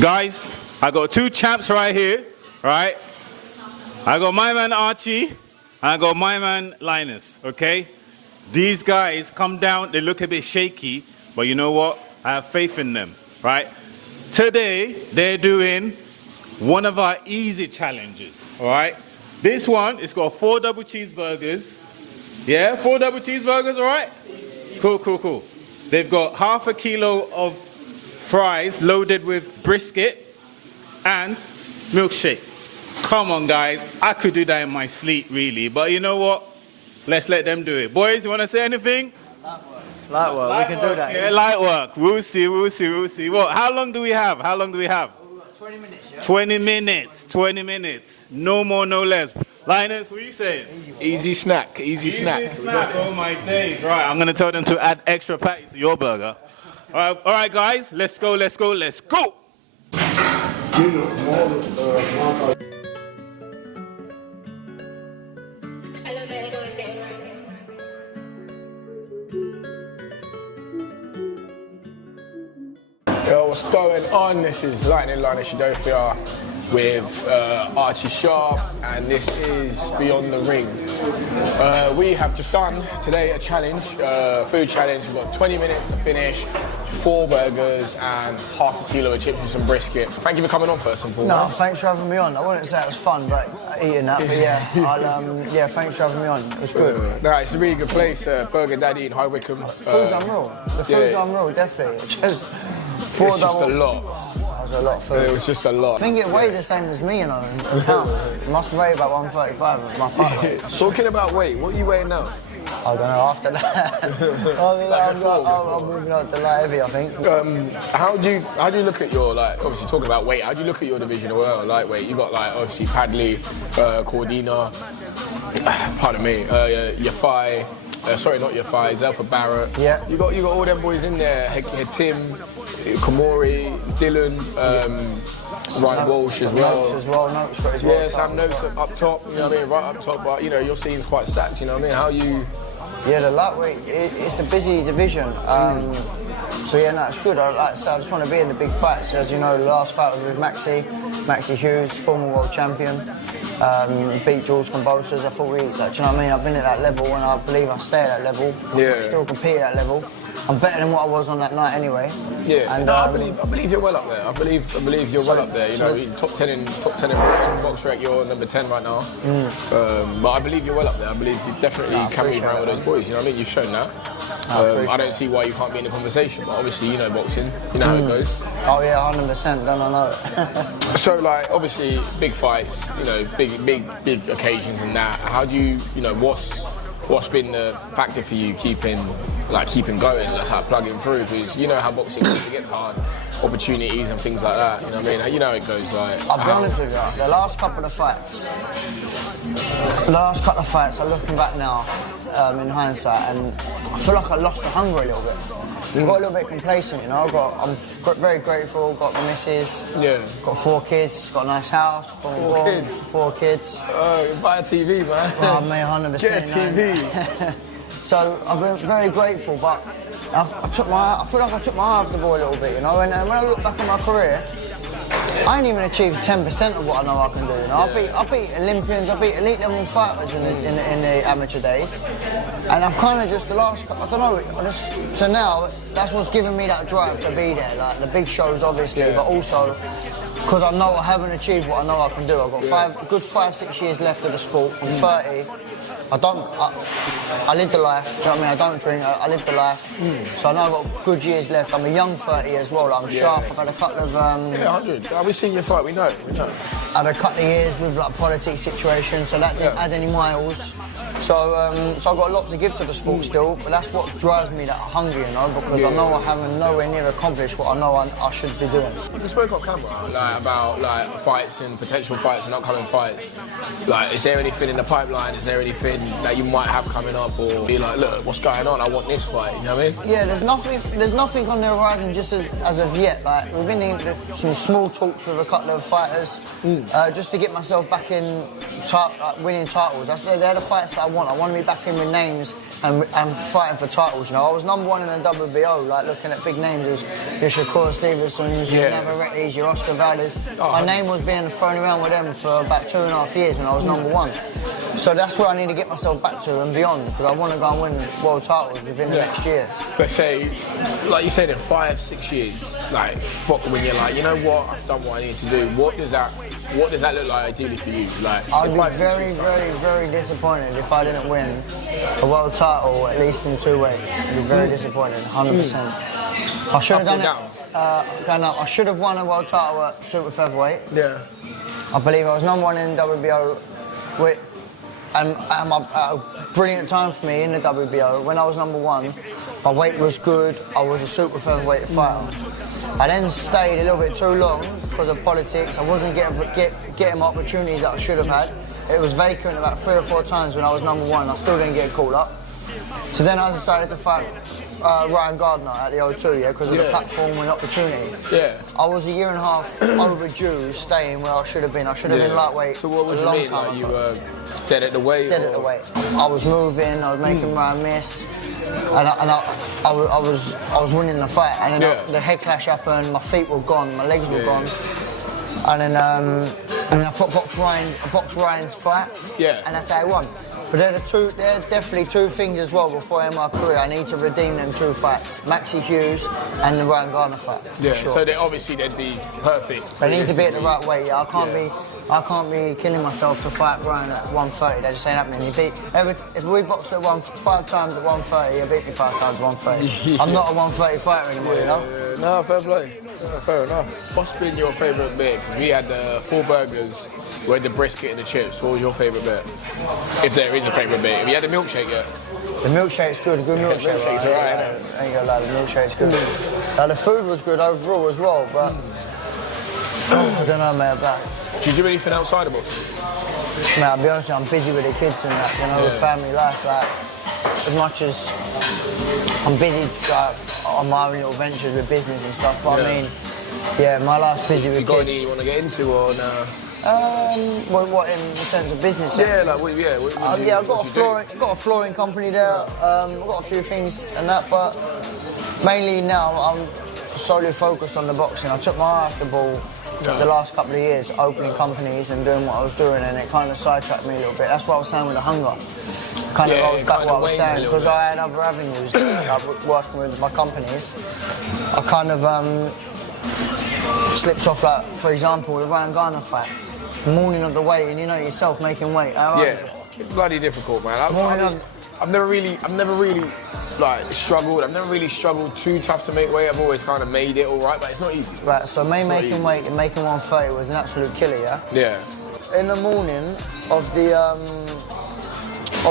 Guys, I got two champs right here, right? I got my man Archie, and I got my man Linus, okay? These guys come down, they look a bit shaky, but you know what? I have faith in them, right? Today, they're doing one of our easy challenges, all right? This one, it's got 4 double cheeseburgers. Yeah, 4 double cheeseburgers, all right? Cool. They've got half a kilo of fries loaded with brisket and milkshake. Come on, guys. I could do that in my sleep, really. But you know what? Let's let them do it. Boys, you want to say anything? Light work. We can do that. Yeah, light work. We'll see. What? How long do we have? 20 minutes, yeah? 20 minutes. No more, no less. Linus, what are you saying? Easy snack. Oh, my days. Right, I'm going to tell them to add extra patty to your burger. All right, guys. Let's go. Yo, what's going on? This is Lightning Linus Shadofia with Archie Sharp, and this is Beyond the Ring. We have just done today a challenge, food challenge. We've got 20 minutes to finish, 4 burgers and half a kilo of chips and some brisket. Thank you for coming on first and foremost. No, thanks for having me on. I wouldn't say it was fun, but eating that, but yeah, thanks for having me on. It was good. No, it's a really good place, Burger Daddy in High Wycombe. Food's unreal. The food's unreal, definitely. It's just a lot. That was a lot of food. It was just a lot. I think it weighed the same as me, you know, in pounds. It must weigh about 135 with my fat weight. Talking about weight, what are you weighing now? I don't know, after that. I'm moving on to light heavy, I think. How do you look at your, like, obviously talking about weight, how do you look at your division as well, lightweight? You got, like, obviously Padley, Cordina, pardon me, Yafai, sorry, not Yafai, Zelfa Barrett. Yeah. You got all them boys in there, Tim, Kamori, Dylan, Ryan Walsh as well. Yeah, Sam Notes up top, you know what I mean, right up top, but you know, your scene's quite stacked, you know what I mean? How you... Yeah, the lightweight, it's a busy division. So yeah, no, it's good. Like I said, I just want to be in the big fights. As you know, the last fight was with Maxi Hughes, former world champion. Beat George Convulsors. I thought do you know what I mean? I've been at that level and I believe I stay at that level. Yeah. Still compete at that level. I'm better than what I was on that night anyway. Yeah, and, no, I believe you're well up there. I believe you're well up there. You know, top 10 in box rec. You're number 10 right now. But I believe you're well up there. I believe you definitely can move around with those boys. You know what I mean? You've shown that. I don't see why you can't be in the conversation. But obviously, you know boxing. You know how it goes. Oh yeah, 100%. Don't I know it. So like, obviously, big fights. You know, big occasions and that. How do you know what's been the factor for you keeping going, like plugging through? Because you know how boxing is, it gets hard, opportunities and things like that, you know what I mean? You know how it goes, like... I'll be honest with you, the last couple of fights, I'm looking back now, in hindsight, and I feel like I lost the hunger a little bit. I got a little bit complacent, you know. I'm very grateful. Got the missus. Yeah. Got 4 kids. Got a nice house. 4 kids. Buy a TV, man. Oh, mate, 100%. Get a TV. So I've been very grateful, but I feel like I took my eye off the ball a little bit, you know. And when I look back on my career, I ain't even achieved 10% of what I know I can do. You know, I beat Olympians, I beat elite level fighters in the amateur days, and I've kind of just so now that's what's given me that drive to be there. Like the big shows, obviously, but also because I know I haven't achieved what I know I can do. I've got a good 5-6 years left of the sport. I'm 30. I live the life, do you know what I mean? I don't drink, I live the life. So I know I've got good years left. I'm a young 30 as well, I'm sharp. I've had a couple of... 100. We've seen your fight, we know. I had a couple of years with like politics situations, so that didn't add any miles. So I've got a lot to give to the sport still, but that's what drives me, that hunger, you know, because I know I haven't nowhere near accomplished what I know I should be doing. You spoke on camera about fights and potential fights and upcoming fights. Like, is there anything in the pipeline? Is there anything that you might have coming up, or be like, look, what's going on? I want this fight. You know what I mean? Yeah, there's nothing on the horizon just as of yet. Like, we've been in some small talks with a couple of fighters, just to get myself back in winning titles. They're the fights that I want. I want to be back in with names and fighting for titles. You know, I was #1 in the WBO, like looking at big names as your Shakur Stevensons, your Navarretes, your Oscar Valdez. My name was being thrown around with them for about 2.5 years when I was #1. So that's where I need to get myself back to and beyond, because I want to go and win world titles within the next year. But say, like you said, in 5-6 years, like when you're like, you know what, I've done what I need to do. What does that look like ideally for you? Like, I'd be very, very, very disappointed if I didn't win a world title at least in 2 weights. I'd be very disappointed, 100%. I should have done it. I should have won a world title at super featherweight. Yeah. I believe I was #1 in WBO and a brilliant time for me in the WBO. When I was #1, my weight was good. I was a super featherweight fighter. I then stayed a little bit too long because of politics. I wasn't getting opportunities that I should have had. It was vacant about 3 or 4 times when I was #1. I still didn't get called up. So then I decided to fight Ryan Gardner at the O2, because of the platform and opportunity. Yeah. I was a 1.5 years overdue staying where I should have been. I should have been lightweight. So what would you mean? Like you were dead at the weight? Dead at the weight. I was moving. I was making my miss, and I was winning the fight. And then the head clash happened. My feet were gone. My legs were gone. And then I fought boxed Ryan's fight. Yeah. And that's how I won. But there are definitely 2 things as well before I end my career. I need to redeem them 2 fights: Maxi Hughes and the Ryan Garner fight. Yeah. Sure. So they'd be perfect. They need to be at the right weight. I can't be killing myself to fight Ryan at 130. That just ain't happening. If we boxed at 5 times at 130, you beat me 5 times at 130. I'm not a 130 fighter anymore, you know. No, fair play. Fair enough. What's been your favourite bit? Because we had 4 burgers. We had the brisket and the chips. What was your favourite bit? If there is a favourite bit. Have you had the milkshake yet? The milkshake's good. A good milkshake. The milkshake's alright. I ain't gonna lie, the milkshake's good. The food was good overall as well, but I don't know, mate, about. Do you do anything outside of boxing? Mate, I'll be honest with you, I'm busy with the kids and that, you know, with family life. Like, as much as I'm busy on my own little ventures with business and stuff, but I mean, my life's busy with kids. You got any you want to get into or no? What in the sense of business? Yeah, like I've got a flooring company there. I've got a few things and that, but mainly now I'm solely focused on the boxing. I took my eye off the ball the last couple of years, opening companies and doing what I was doing, and it kind of sidetracked me a little bit. That's what I was saying with the hunger. Kind of rolls back what I was saying, because I had other avenues working with my companies. I kind of slipped off, like, for example, the Ryan Garner fight. Morning of the weigh, and you know yourself, making weight. It's bloody difficult, man. I've never really like struggled. I've never really struggled too tough to make weight. I've always kind of made it all right, but it's not easy. Right. So making weight and making 130 was an absolute killer, yeah. Yeah. In the morning of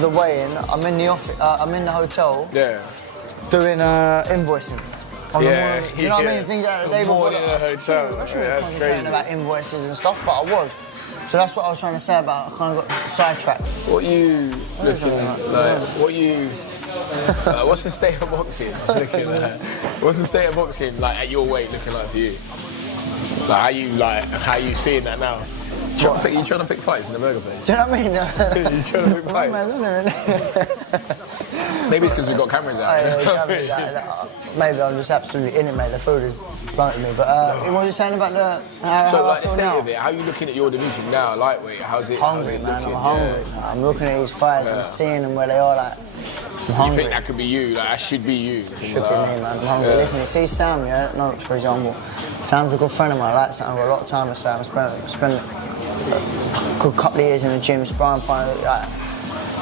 the weigh-in, I'm in the office. I'm in the hotel. Yeah. Doing invoicing. You know what I mean? Things like the day before. In a hotel. I shouldn't have been about invoices and stuff, but I was. So that's what I was trying to say about. I kind of got sidetracked. What you looking like? What you? What's the state of boxing looking like? What's the state of boxing like at your weight looking like for you? How you seeing that now? You trying to pick fights in the burger place? Do you know what I mean? You trying to pick fights? Maybe it's because we've got cameras out. Maybe I'm just absolutely in it, mate. The food is blunted me. But what was you saying about the the state of it? How are you looking at your division now, lightweight? How's it? Hungry, man. I'm hungry. Yeah. I'm looking at these fights. I'm seeing them where they are. Like, I'm hungry. You think that could be you? Like, that should be you? Should be me, man. I'm hungry. Yeah. Listen, you see Sam, Norwich, for example. Sam's a good friend of mine. I like Sam. I've got a lot of time with Sam. I spent a good couple of years in the gym, sparring.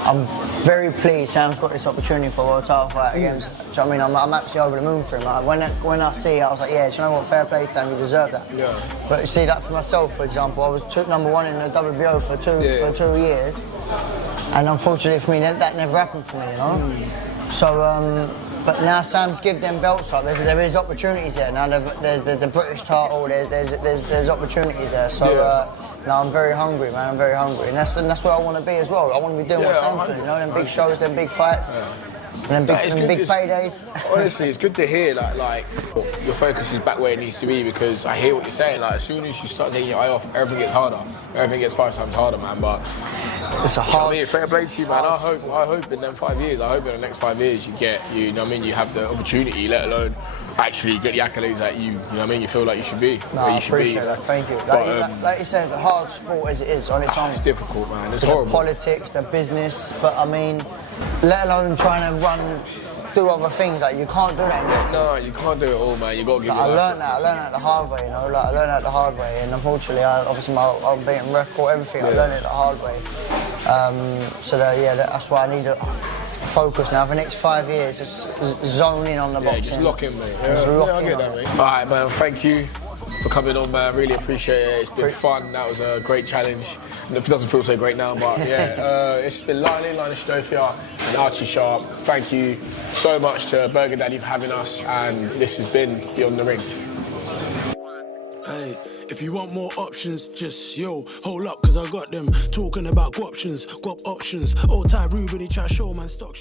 I'm very pleased Sam's got this opportunity for a world title fight against. Do you know what I mean? I'm actually over the moon for him. Like, when I see it, I was like, yeah, do you know what? Fair play, Sam, you deserve that. Yeah. But you see, like for myself, for example, I was #1 in the WBO for 2 years, and unfortunately for me, that never happened for me, you know. So, but now Sam's give them belts up. There is opportunities there now. There's the British title. There's opportunities there. So. No, I'm very hungry, man. I'm very hungry, and that's where I want to be as well. I want to be doing what Sam's doing, you know, them big shows, them big fights, and them big paydays. Honestly, it's good to hear like your focus is back where it needs to be, because I hear what you're saying. Like, as soon as you start taking your eye off, everything gets harder. Everything gets 5 times harder, man. But It's a I hard. mean, fair play to you, man. I hope in them 5 years, I hope in the next 5 years you know what I mean, you have the opportunity, let alone actually get the accolades that you know what I mean, you feel like you should be. No, I appreciate that. Thank you. Like you said, it's a hard sport as it is on its own. It's difficult, man. It's The horrible. politics, the business, but I mean, let alone trying to do other things. Like you can't do that in this sport. No, you can't do it all, man. You got to give Like, your I life. learned that the hard way, you know. Like I learned that the hard way, and unfortunately, obviously my beating record, everything, I learned it the hard way. That's why I need to focus now for the next 5 years. Just zone in on the boxing. Just lock in, mate. Just lock I in get on that, it. mate. All right, man. Thank you for coming on, man. Really appreciate it. It's been fun. That was a great challenge. It doesn't feel so great now, but yeah, it's been Linus Shadofia and Archie Sharp. Thank you so much to Burger Daddy for having us, and this has been Beyond the Ring. Hey, if you want more options, just hold up, cause I got them talking about guap options. Old Ty Ruben, he try show man stock